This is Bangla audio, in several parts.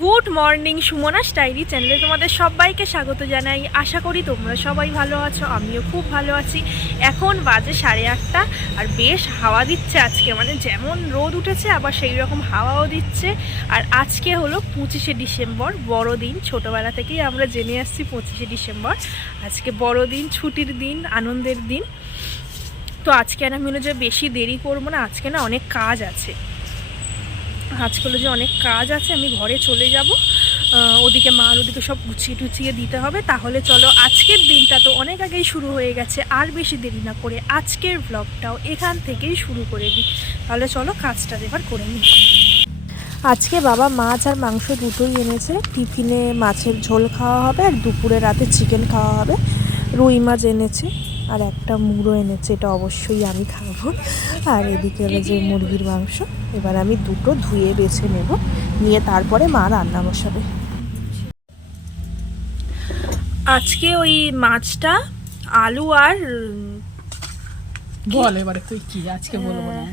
গুড মর্নিং সুমনা স্টাইরি চ্যানেলে তোমাদের সবাইকে স্বাগত জানাই। আশা করি তোমরা সবাই ভালো আছো, আমিও খুব ভালো আছি। এখন বাজে সাড়ে আটটা আর বেশ হাওয়া দিচ্ছে আজকে মানে যেমন রোদ উঠেছে, আবার সেই রকম হাওয়াও দিচ্ছে। আর আজকে হলো পঁচিশে ডিসেম্বর, বড়দিন। ছোটোবেলা থেকেই আমরা জেনে আসছি পঁচিশে ডিসেম্বর। আজকে বড়দিন, ছুটির দিন, আনন্দের দিন। তো আজকে আর আমি হলো যে বেশি দেরি করব না, আজকে না অনেক কাজ আছে। হলো যে অনেক কাজ আছে, আমি ঘরে চলে যাব। ওদিকে মার ওদিকে সব গুছিয়ে টুছিয়ে দিতে হবে। তাহলে চলো আজকের দিনটা তো অনেক আগেই শুরু হয়ে গেছে, আর বেশি দেরি না করে আজকের ব্লগটাও এখান থেকেই শুরু করে দিই। তাহলে চলো কাজটা এবার করে নিই। আজকে বাবা মাছ আর মাংস দুটোই এনেছে। টিফিনে মাছের ঝোল খাওয়া হবে আর দুপুরে রাতে চিকেন খাওয়া হবে। রুই মাছ এনেছে। আর একটা মুড়ো এনেছে এটা অবশ্যই আমি খাব। আর এদিকে হলো যে মুরগির মাংস এবার আমি দুটো ধুয়ে বেছে নেব নিয়ে তারপরে মা রান্না বসাবে। আজকে ওই মাছটা আলু আর বল এবারে তুই কি আজকে বলব না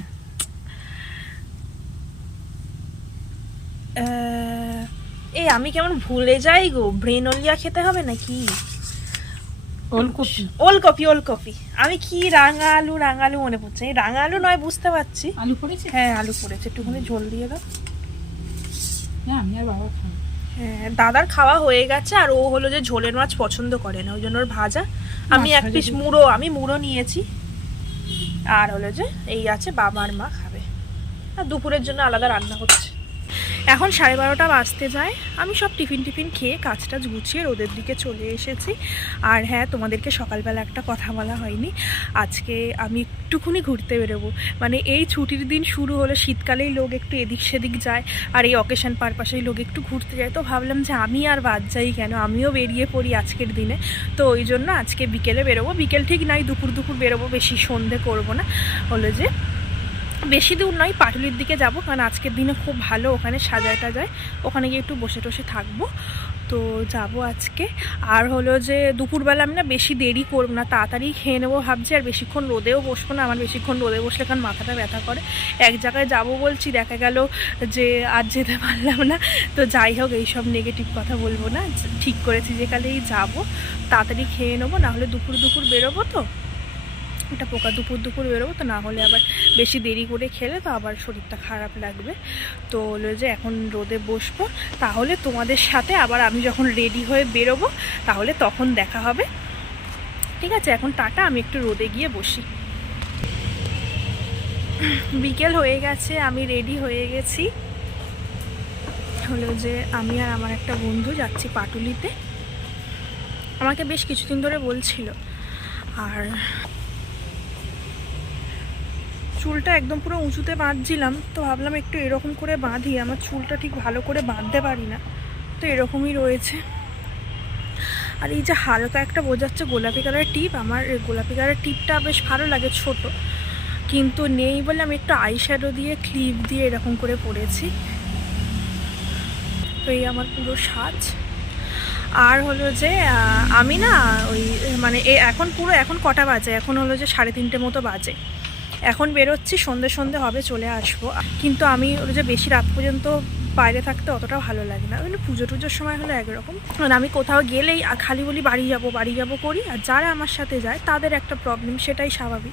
এই আমি কেমন ভুলে যাই গো ব্রেনলিয়া খেতে হবে নাকি? ওলকপি। ওলকপি ওলকপি। আমি কি রাঙা আলু রাঙা আলু মনে পড়ছে? এই রাঙা আলু নয় বুঝতে পারছি। আলু পড়েছে? হ্যাঁ আলু পড়েছে। একটুখানি ঝোল দিয়ে দাও। হ্যাঁ আমি আর বাবা খাই হ্যাঁ দাদার খাওয়া হয়ে গেছে আর ও হলো যে ঝোলের মাছ পছন্দ করে না ওই জন্য ওর ভাজা। আমি এক পিস মুড়ো আমি মুড়ো নিয়েছি। আর হলো যে এই আছে বাবা আর মা খাবে। আর দুপুরের জন্য আলাদা রান্না হচ্ছে। এখন সাড়ে বারোটা বাজতে যায়। আমি সব টিফিন টিফিন খেয়ে কাজ টাজ গুছিয়ে রোদের দিকে চলে এসেছি। আর হ্যাঁ তোমাদেরকে সকালবেলা একটা কথা বলা হয়নি। আজকে আমি একটুখানি ঘুরতে বেরোবো। মানে এই ছুটির দিন শুরু হলে শীতকালেই লোক একটু এদিক সেদিক যায় আর এই অকেশন পারপাসেই লোক একটু ঘুরতে যায়। তো ভাবলাম যে আমি আর বাদ যাই কেন? আমিও বেরিয়ে পড়ি আজকের দিনে। তো ওই জন্য আজকে বিকেলে বেরোবো। বিকেল ঠিক নাই, দুপুর দুপুর বেরোবো। বেশি সন্ধে করব না। হলো যে বেশি দূর নয়, পাটুলির দিকে যাব, কারণ আজকের দিনে খুব ভালো ওখানে সাজায় টাজায়। ওখানে গিয়ে একটু বসে টসে থাকব। তো যাব আজকে। আর হলো যে দুপুরবেলা আমি না বেশি দেরি করব না, তাড়াতাড়ি খেয়ে নেব ভাবছি, আর বেশিক্ষণ রোদেও বসবো না। আমার বেশিক্ষণ রোদে বসলে কারণ মাথাটা ব্যথা করে। এক জায়গায় যাব বলছি, দেখা গেল যে আর যেতে পারলাম না। তো যাই হোক, এইসব নেগেটিভ কথা বলব না। ঠিক করেছি যে কালেই যাব। তাড়াতাড়ি খেয়ে নেব নাহলে দুপুর দুপুর বেরোবো তো। এটা পোকা দুপুর দুপুর বেরোবো, তো না হলে আবার বেশি দেরি করে খেলে তো আবার শরীরটা খারাপ লাগবে। তো হলো যে এখন রোদে বসবো, তাহলে তোমাদের সাথে আবার আমি যখন রেডি হয়ে বেরোবো, তাহলে তখন দেখা হবে। ঠিক আছে, এখন টাটা, আমি একটু রোদে গিয়ে বসি। বিকেল হয়ে গেছে, আমি রেডি হয়ে গেছি। হলো যে আমি আর আমার একটা বন্ধু যাচ্ছি পাটুলিতে। আমাকে বেশ কিছুদিন ধরে বলছিল, আর চুলটা একদম পুরো উঁচুতে বাঁধছিলাম, তো ভাবলাম একটু এরকম করে বাঁধি। আমার চুলটা ঠিক ভালো করে বাঁধতে পারি না, তো এরকমই রয়েছে। আর এই যে হালকা একটা বোঝাচ্ছে গোলাপি কালারের টিপ, আমার গোলাপি কালারের টিপটা বেশ ভালো লাগে ছোট, কিন্তু নেই বলে আমি একটু আই শ্যাডো দিয়ে ক্লিপ দিয়ে এরকম করে পরেছি। তো এই আমার পুরো সাজ। আর হলো যে আমি না ওই মানে এখন পুরো এখন কটা বাজে? এখন হলো যে সাড়ে তিনটে মতো বাজে। এখন বেরোচ্ছি, সন্ধে সন্ধে হবে, চলে আসব। কিন্তু আমি ওই যে বেশি রাত পর্যন্ত বাইরে থাকতে অতটা ভালো লাগে না। মানে পুজো টুজোর সময় হলো একরকম। মানে আমি কোথাও গেলেই খালি বলি বাড়ি যাব বাড়ি যাব করি। আর যারা আমার সাথে যায়, তাদের একটা প্রবলেম সেটাই স্বাভাবিক।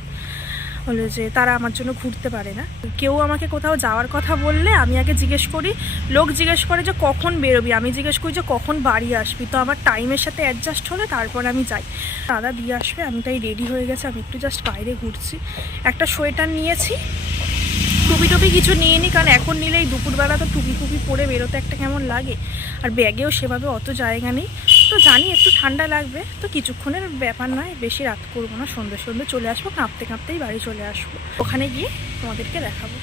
হলো যে তারা আমার জন্য ঘুরতে পারে না। কেউ আমাকে কোথাও যাওয়ার কথা বললে আমি আগে জিজ্ঞেস করি, লোক জিজ্ঞেস করে যে কখন বেরোবি? আমি জিজ্ঞেস করি যে কখন বাড়ি আসবি? তো আমার টাইমের সাথে অ্যাডজাস্ট হলে তারপর আমি যাই। দাদা দিয়ে আসবে, আমি তাই রেডি হয়ে গেছে, আমি একটু জাস্ট বাইরে ঘুরছি। একটা সোয়েটার নিয়েছি। টুপি টুপি কিছু নিয়ে নিই কারণ এখন নিলেই দুপুরবেলা তো টুপি টুপি পরে বেরোতে একটা কেমন লাগে। আর ব্যাগেও সেভাবে অত জায়গা নেই। তো জানি একটু ঠান্ডা লাগবে, তো কিছুক্ষণের ব্যাপার নয়, বেশি রাত করব না, সন্ধ্যে সন্ধ্যে চলে আসব, কাঁপতে কাঁপতেই বাড়ি চলে আসব। ওখানে গিয়ে তোমাদেরকে দেখাবো।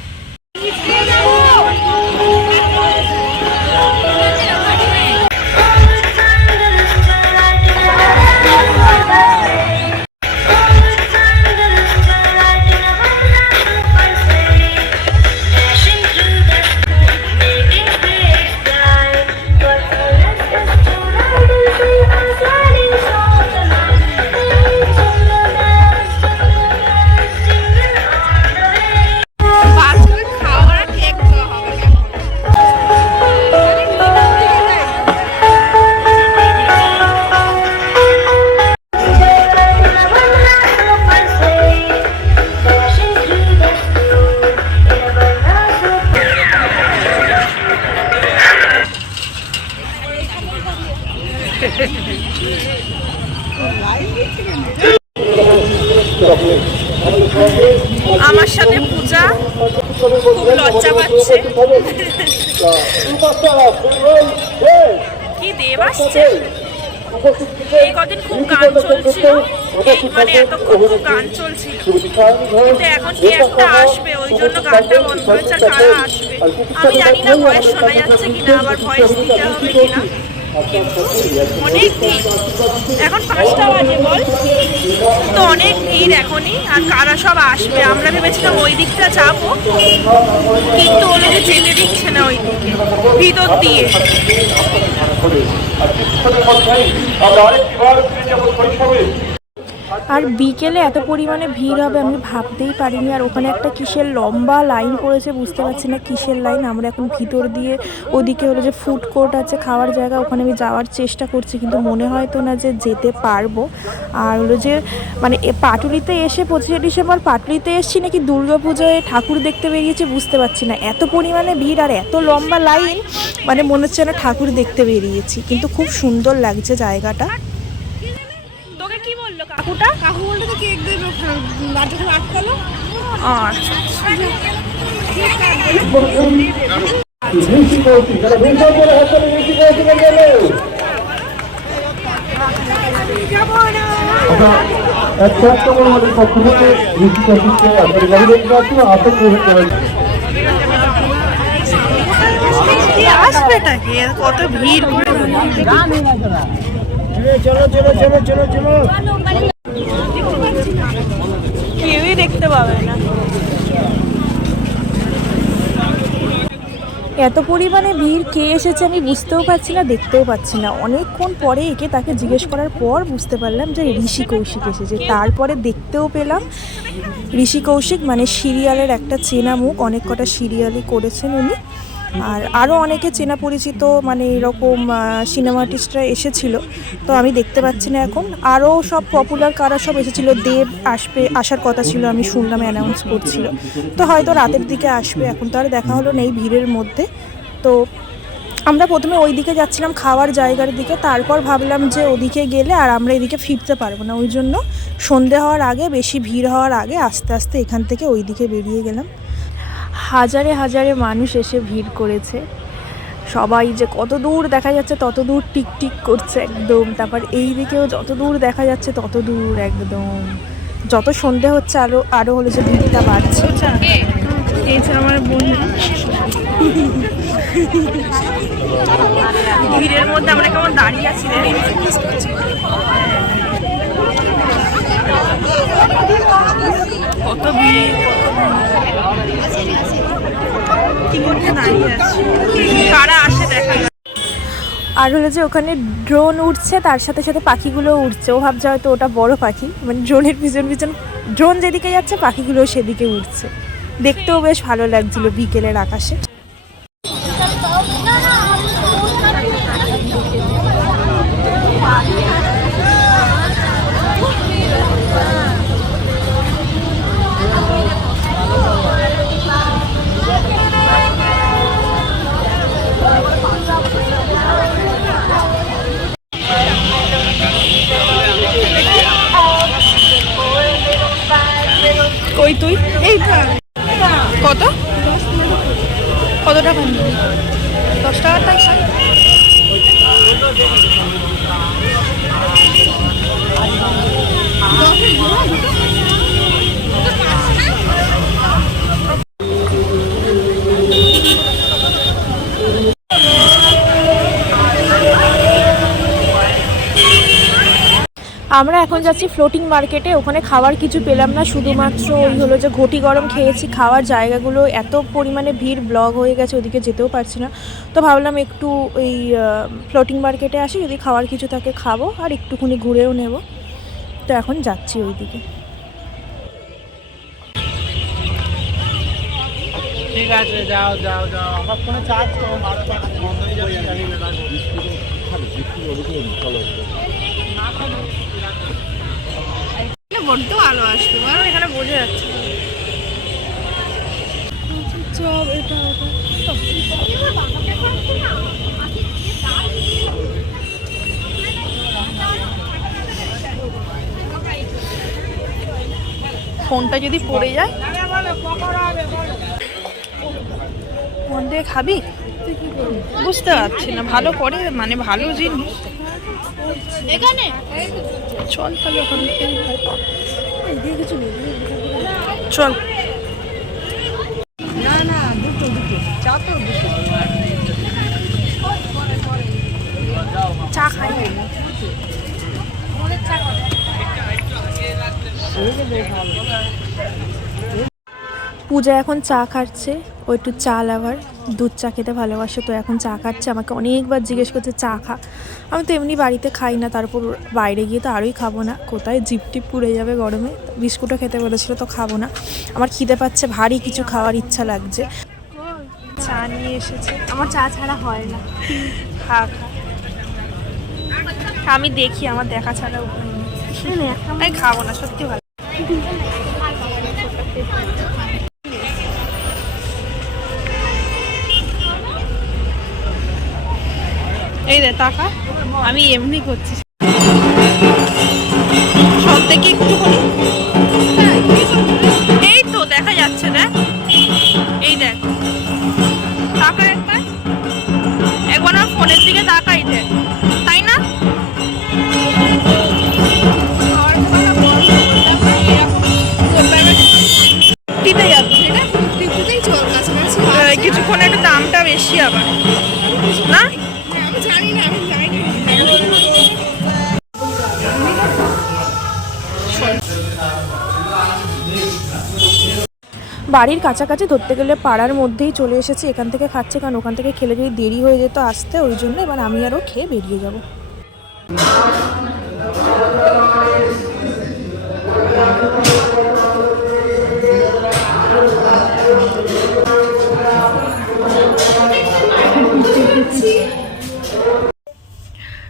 লজ্জা খুব লজ্জা পাচ্ছে। কি দেব আসছে? এই কদিন খুব গান চলছিল। এই মানে এতক্ষণ খুব গান চলছিল। কিন্তু এখন কি একটা আসবে? ওই জন্য গানটা বন্ধ হয়েছে কারা আসবে? আমি জানি না ভয়েস শোনা যাচ্ছে কিনা, আবার ভয়েস দিতে হবে কিনা। অনেক ভিড় এখন পাঁচটা বাজে বল তো অনেক ভিড় এখনই আর কারা সব আসবে আমরা ভেবেছিলাম ওই দিকটা যাব কিন্তু ওরা যে যেতে দিচ্ছে না ওই দিকে ভিতর দিয়ে আমরা আরেকটিবার ফিরে যাব শৈশবে আর বিকেলে এত পরিমাণে ভিড় হবে আমি ভাবতেই পারিনি। আর ওখানে একটা কিসের লম্বা লাইন পড়েছে, বুঝতে পারছি না কিসের লাইন আমরা এখন ভিতর দিয়ে ওদিকে হলো যে ফুড কোর্ট আছে, খাওয়ার জায়গা, ওখানে আমি যাওয়ার চেষ্টা করছি, কিন্তু মনে হয় তো না যে যেতে পারব। আর হলো যে মানে পাটুলিতে এসে পঁচিশে ডিসেম্বর পাটুলিতে এসেছি নাকি দুর্গা পুজোয় ঠাকুর দেখতে বেরিয়েছি বুঝতে পারছি না। এত পরিমাণে ভিড় আর এত লম্বা লাইন মানে মনে হচ্ছে না ঠাকুর দেখতে বেরিয়েছি। কিন্তু খুব সুন্দর লাগছে জায়গাটা। কাকুটা? কাকু বলতে তো কেক দেবে বাচ্চাকে আটকালো আচ্ছা আমাদের পক্ষ থেকে গাড়ি দেখতে পাচ্ছি আসবে নাকি? কত ভিড়। চলো চলো চলো চলো চলো। পাবে না। এত পরিমাণে ভিড় কে এসেছে আমি বুঝতেও পারছি না, দেখতেও পাচ্ছি না। অনেকক্ষণ পরে একে তাকে জিজ্ঞেস করার পর বুঝতে পারলাম যে ঋষি কৌশিক এসেছে। তারপরে দেখতেও পেলাম ঋষি কৌশিক মানে সিরিয়ালের একটা চেনা মুখ, অনেক কটা সিরিয়ালই করেছেন উনি। আর আরও অনেকে চেনা পরিচিত মানে এরকম সিনেমা আর্টিস্টরা এসেছিল। তো আমি দেখতে পাচ্ছি না এখন। আরও সব পপুলার কারা সব এসেছিল? দেব আসবে, আসার কথা ছিল, আমি শুনলাম অ্যানাউন্স করছিল। তো হয়তো রাতের দিকে আসবে, এখন তো আর দেখা হলো নেই ভিড়ের মধ্যে। তো আমরা প্রথমে ওই দিকে যাচ্ছিলাম খাওয়ার জায়গার দিকে, তারপর ভাবলাম যে ওদিকে গেলে আর আমরা এদিকে ফিরতে পারব না। ওই জন্য সন্ধে হওয়ার আগে, বেশি ভিড় হওয়ার আগে আস্তে আস্তে এখান থেকে ওই দিকে বেরিয়ে গেলাম। হাজারে হাজারে মানুষ এসে ভিড় করেছে। সবাই যে কত দূর দেখা যাচ্ছে, তত দূর টিক টিক করছে একদম। তারপর এই দিকেও যত দূর দেখা যাচ্ছে, তত দূর একদম। যত সন্ধে হচ্ছে, আরও আরও হলো যে ভিড়টা বাড়ছে। এই যে আমার বন্ধু ভিড়ের মধ্যে আমরা কেমন দাঁড়িয়ে আছি আর হলো যে ওখানে ড্রোন উঠছে তার সাথে সাথে পাখিগুলো উঠছে ও ভাবছে হয়তো ওটা বড় পাখি মানে ড্রোনের পিছন পিছন ড্রোন যেদিকে যাচ্ছে পাখিগুলোও সেদিকে উঠছে দেখতেও বেশ ভালো লাগছিল বিকেলের আকাশে। কত? কত টাকা? দশ টাকার তাই আমরা এখন যাচ্ছি ফ্লোটিং মার্কেটে ওখানে খাবার কিছু পেলাম না, শুধুমাত্র ওই হলো যে ঘটি গরম খেয়েছি। খাওয়ার জায়গাগুলো এত পরিমাণে ভিড় ব্লক হয়ে গেছে, ওদিকে যেতেও পারছি না। তো ভাবলাম একটু এই ফ্লোটিং মার্কেটে আসি, যদি খাওয়ার কিছু থাকে খাব আর একটুখানি ঘুরেও নেব। তো এখন যাচ্ছি ওইদিকে। ঠিক আছে, যাও যাও যাও। আমার ফোনে চার্জ করো বন্ধ হয়ে যাবে বড্ড আলো আসবে বল এখানে বোঝা যাচ্ছে। চপ এটা ফোনটা যদি পড়ে যায়। মন দিয়ে খাবি? বুঝতে পারছি না ভালো করে মানে ভালো জিনিস। এখানে? চল তাহলে ওখান থেকে। চল। চা খাই। পূজা এখন চা খাচ্ছে। ও একটু চা লাভার। দুধ চা খেতে ভালোবাসে তো এখন চা খাচ্ছে। আমাকে অনেকবার জিজ্ঞেস করছে চা খা? আমি তো এমনি বাড়িতে খাই না তারপর বাইরে গিয়ে তো আরোই খাব না। কোথায় জিপ টিপ পুড়ে যাবে গরমে? বিস্কুটও খেতে বলেছিল তো খাব না। আমার খিদে পাচ্ছে ভারী কিছু খাওয়ার ইচ্ছা লাগছে। চা নিয়ে এসেছে। আমার চা ছাড়া হয় না। খা খা। আমি দেখি আমার দেখা ছাড়া আমি খাব না সত্যি ভালো। এই রে টাকা আমি এমনি করছি। সব থেকে একটু করি। বাড়ির কাছাকাছি ধরতে গেলে পাড়ার মধ্যেই চলে এসেছি। এখান থেকে খাচ্ছে কারণ ওখান থেকে খেলে যদি দেরি হয়ে যেত আসতে, ওই জন্য এবার আমি আরও খেয়ে বেরিয়ে যাব।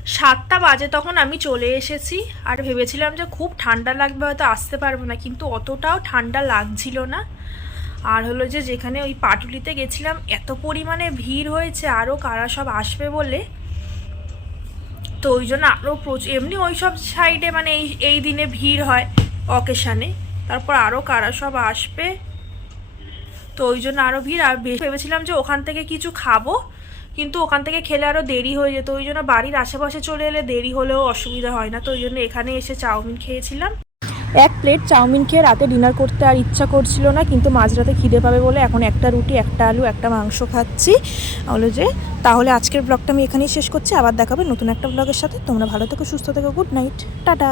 সাতটা বাজে তখন আমি চলে এসেছি। আর ভেবেছিলাম যে খুব ঠান্ডা লাগবে, হয়তো আসতে পারব না, কিন্তু অতটাও ঠান্ডা লাগছিল না। আর হলো যে যেখানে ওই পাটুলিতে গেছিলাম, এত পরিমাণে ভিড় হয়েছে আরও কারা সব আসবে বলে। তো ওই জন্য আরও প্রচুর এমনি ওই সব সাইডে মানে এই এই দিনে ভিড় হয় অকেশানে তারপর আরও কারা সব আসবে। তো ওই জন্য আরও ভিড়। আর ভেবেছিলাম যে ওখান থেকে কিছু খাব। কিন্তু ওখান থেকে খেলে আরও দেরি হয়ে যেত, ওই জন্য বাড়ির আশেপাশে চলে এলে দেরি হলেও অসুবিধা হয় না, তো ওই জন্য এখানে এসে চাউমিন খেয়েছিলাম। এক প্লেট চাউমিন খেয়ে রাতে ডিনার করতে আর ইচ্ছা করছিল না, কিন্তু মাঝরাতে খিদে পাবে বলে এখন একটা রুটি, একটা আলু, একটা মাংস খাচ্ছি। হলো যে, তাহলে আজকের ব্লগটা আমি এখানেই শেষ করছি, আবার দেখাবে নতুন একটা ব্লগের সাথে। তোমরা ভালো থেকো, সুস্থ থেকো, গুড নাইট, টাটা।